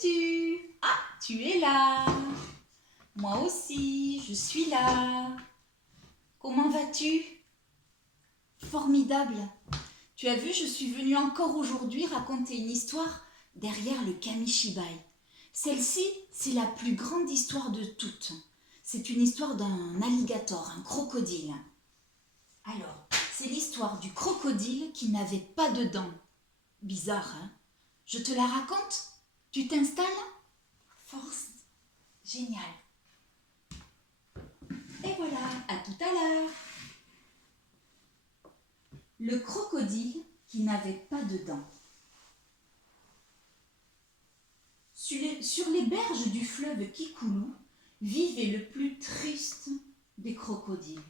es-tu? Ah, tu es là. Moi aussi, je suis là. Comment vas-tu? Formidable. Tu as vu, je suis venue encore aujourd'hui raconter une histoire derrière le Kamishibai. Celle-ci, c'est la plus grande histoire de toutes. C'est une histoire d'un alligator, un crocodile. Alors, c'est l'histoire du crocodile qui n'avait pas de dents. Bizarre, hein? Je te la raconte? Tu t'installes? Force. Génial. Et voilà, à tout à l'heure. Le crocodile qui n'avait pas de dents. Sur les berges du fleuve Kikoulou vivait le plus triste des crocodiles.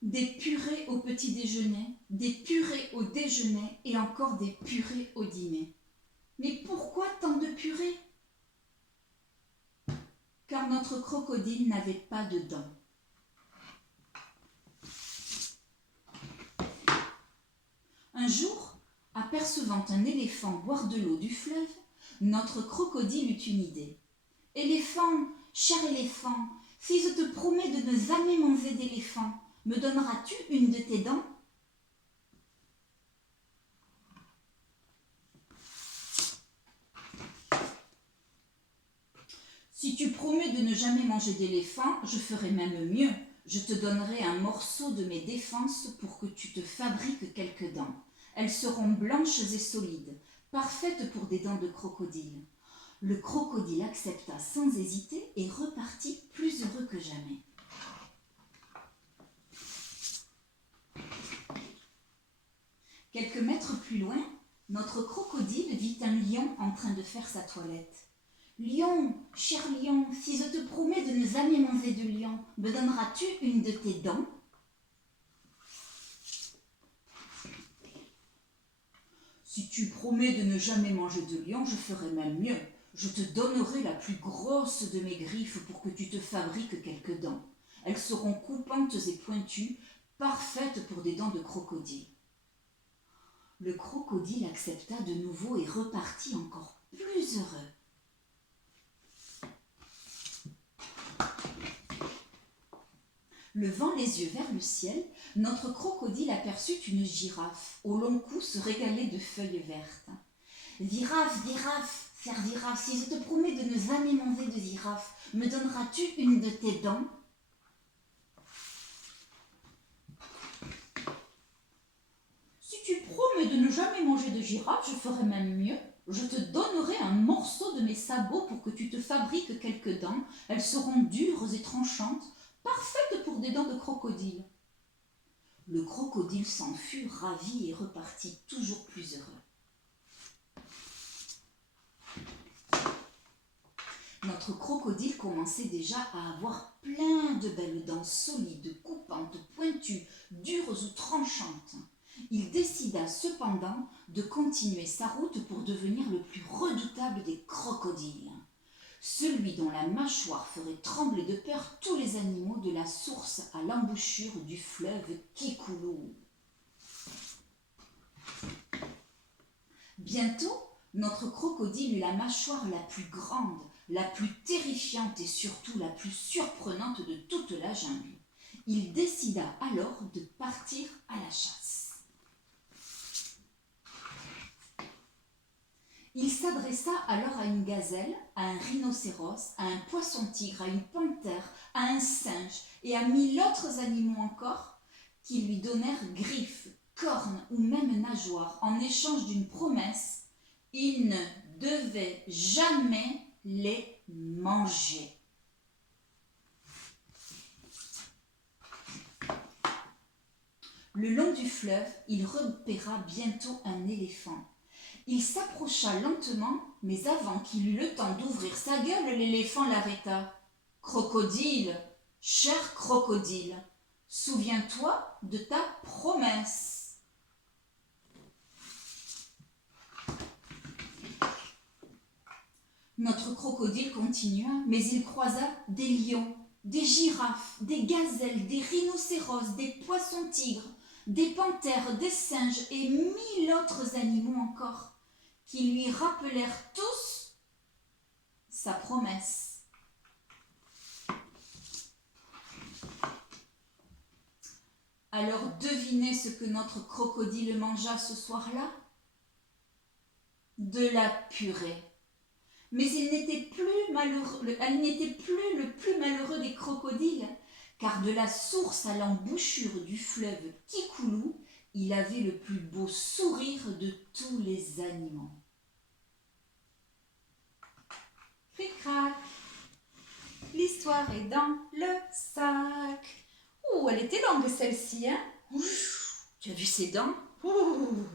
Des purées au petit déjeuner, des purées au déjeuner et encore des purées au dîner. Mais pourquoi tant de purées? Car notre crocodile n'avait pas de dents. Un jour, apercevant un éléphant boire de l'eau du fleuve, notre crocodile eut une idée. « Éléphant, cher éléphant, si je te promets de ne jamais manger d'éléphant, me donneras-tu une de tes dents ?» Si tu promets de ne jamais manger d'éléphant, je ferai même mieux. Je te donnerai un morceau de mes défenses pour que tu te fabriques quelques dents. Elles seront blanches et solides, parfaites pour des dents de crocodile. Le crocodile accepta sans hésiter et repartit plus heureux que jamais. Quelques mètres plus loin, notre crocodile vit un lion en train de faire sa toilette. « Lion, cher lion, si je te promets de ne jamais manger de lion, me donneras-tu une de tes dents ?» Si tu promets de ne jamais manger de lion, je ferai même mieux. Je te donnerai la plus grosse de mes griffes pour que tu te fabriques quelques dents. Elles seront coupantes et pointues, parfaites pour des dents de crocodile. Le crocodile accepta de nouveau et repartit encore plus heureux. Levant les yeux vers le ciel, notre crocodile aperçut une girafe, au long cou se régaler de feuilles vertes. « Girafe, girafe, chère girafe, si je te promets de ne jamais manger de girafe, me donneras-tu une de tes dents ?» Si tu promets de ne jamais manger de girafe, je ferai même mieux. Je te donnerai un morceau de mes sabots pour que tu te fabriques quelques dents. Elles seront dures et tranchantes, parfaites pour des dents de crocodile. Le crocodile s'en fut ravi et repartit toujours plus heureux. Notre crocodile commençait déjà à avoir plein de belles dents solides, coupantes, pointues, dures ou tranchantes. Il décida cependant de continuer sa route pour devenir le plus redoutable des crocodiles. Celui dont la mâchoire ferait trembler de peur tous les animaux de la source à l'embouchure du fleuve Kikoulou. Bientôt, notre crocodile eut la mâchoire la plus grande, la plus terrifiante et surtout la plus surprenante de toute la jungle. Il décida alors de partir à la chasse. Il s'adressa alors à une gazelle, à un rhinocéros, à un poisson-tigre, à une panthère, à un singe et à 1000 autres animaux encore qui lui donnèrent griffes, cornes ou même nageoires en échange d'une promesse. Il ne devait jamais les manger. Le long du fleuve, il repéra bientôt un éléphant. Il s'approcha lentement, mais avant qu'il eût le temps d'ouvrir sa gueule, l'éléphant l'arrêta. « Crocodile, cher crocodile, souviens-toi de ta promesse. » Notre crocodile continua, mais il croisa des lions, des girafes, des gazelles, des rhinocéros, des poissons-tigres, des panthères, des singes et 1000 autres animaux encore, qui lui rappelèrent tous sa promesse. Alors devinez ce que notre crocodile mangea ce soir-là? De la purée. Mais il n'était plus le plus malheureux des crocodiles, car de la source à l'embouchure du fleuve Kikoulou, il avait le plus beau sourire de tous les animaux. Cric-crac, l'histoire est dans le sac. Ouh, elle était longue celle-ci, hein? Ouf, tu as vu ses dents? Ouh,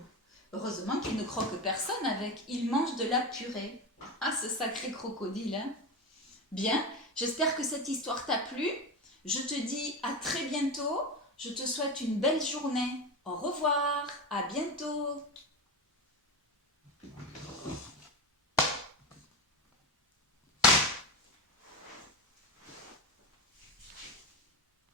heureusement qu'il ne croque personne avec. Il mange de la purée. Ah, ce sacré crocodile, hein? Bien, j'espère que cette histoire t'a plu. Je te dis à très bientôt. Je te souhaite une belle journée. Au revoir, à bientôt.